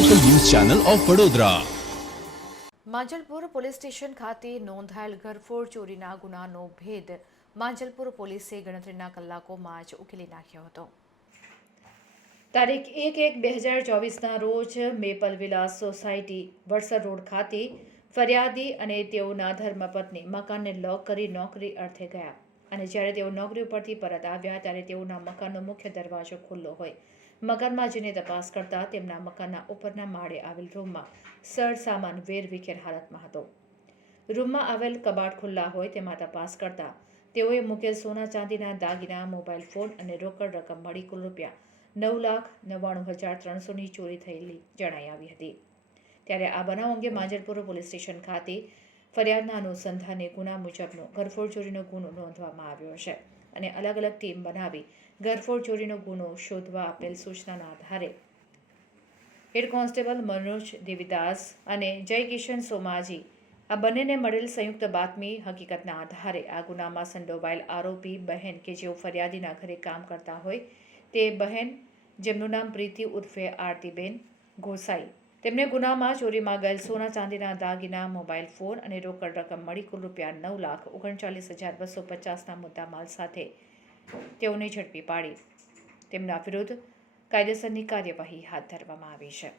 Channel of Vadodara. Manjalpur police station ખાતે નોંધાયેલ ઘરફોડ ચોરીના ગુનાનો ભેદ માંજલપુર પોલીસે ગણતરીના કલાકોમાં જ ઉકેલી નાખ્યો હતો. તારીખ એક એક બે હજાર ચોવીસના રોજ maple villas society Vadsar road ખાતે ફરિયાદી અને તેઓના ધર્મપત્ની મકાનને લોક કરી નોકરી અર્થે ગયા. અને જ્યારે તેઓ નોકરી ઉપરથી પરત આવ્યા ત્યારે તેઓના મકાનનો મુખ્ય દરવાજો ખુલ્લો હોય. મકાનમાં જઈને તપાસ કરતા તેમના મકાનના ઉપરના માળે આવેલ રૂમમાં સર સામાન વેરવિખેર હાલતમાં હતો. રૂમમાં આવેલ કબાટ ખુલ્લા હોય તેમાં તપાસ કરતા તેઓએ મૂકેલ સોના ચાંદીના દાગીના, મોબાઈલ ફોન અને રોકડ રકમ મળી કુલ રૂપિયા નવ લાખ નવ્વાણું હજાર ત્રણસોની ચોરી થયેલી જણાઈ આવી હતી. ત્યારે આ બનાવ અંગે માંજરપુર પોલીસ સ્ટેશન ખાતે ફરિયાદના અનુસંધાને ગુના મુજબનો ઘરફોડ ચોરીનો ગુનો નોંધવામાં આવ્યો છે અને અલગ અલગ ટીમ બનાવી ઘરફોડ ચોરીનો ગુનો શોધવા આપેલ સૂચનાના આધારે. હેડ કોન્સ્ટેબલ મનોજ દેવીદાસ અને જય કિશન સોમાજી આ બંનેને મળેલ સંયુક્ત બાતમી હકીકતના આધારે આ ગુનામાં સંડોવાયેલ આરોપી બહેન કે જેઓ ફરિયાદીના ઘરે કામ કરતા હોય તે બહેન, જેમનું નામ પ્રીતિ ઉર્ફે આરતીબેન ગોસાઈ તેમને ગુનામાં ચોરીમાં ગયેલ સોના ચાંદીના દાગીના, મોબાઈલ ફોન અને રોકડ રકમ મળી કુલ રૂપિયા નવ લાખ ઓગણચાલીસ હજાર બસો પચાસના મુદ્દા માલ સાથે તેઓને ઝડપી પાડી. તેમના વિરુદ્ધ કાયદેસરની કાર્યવાહી હાથ ધરવામાં આવી છે.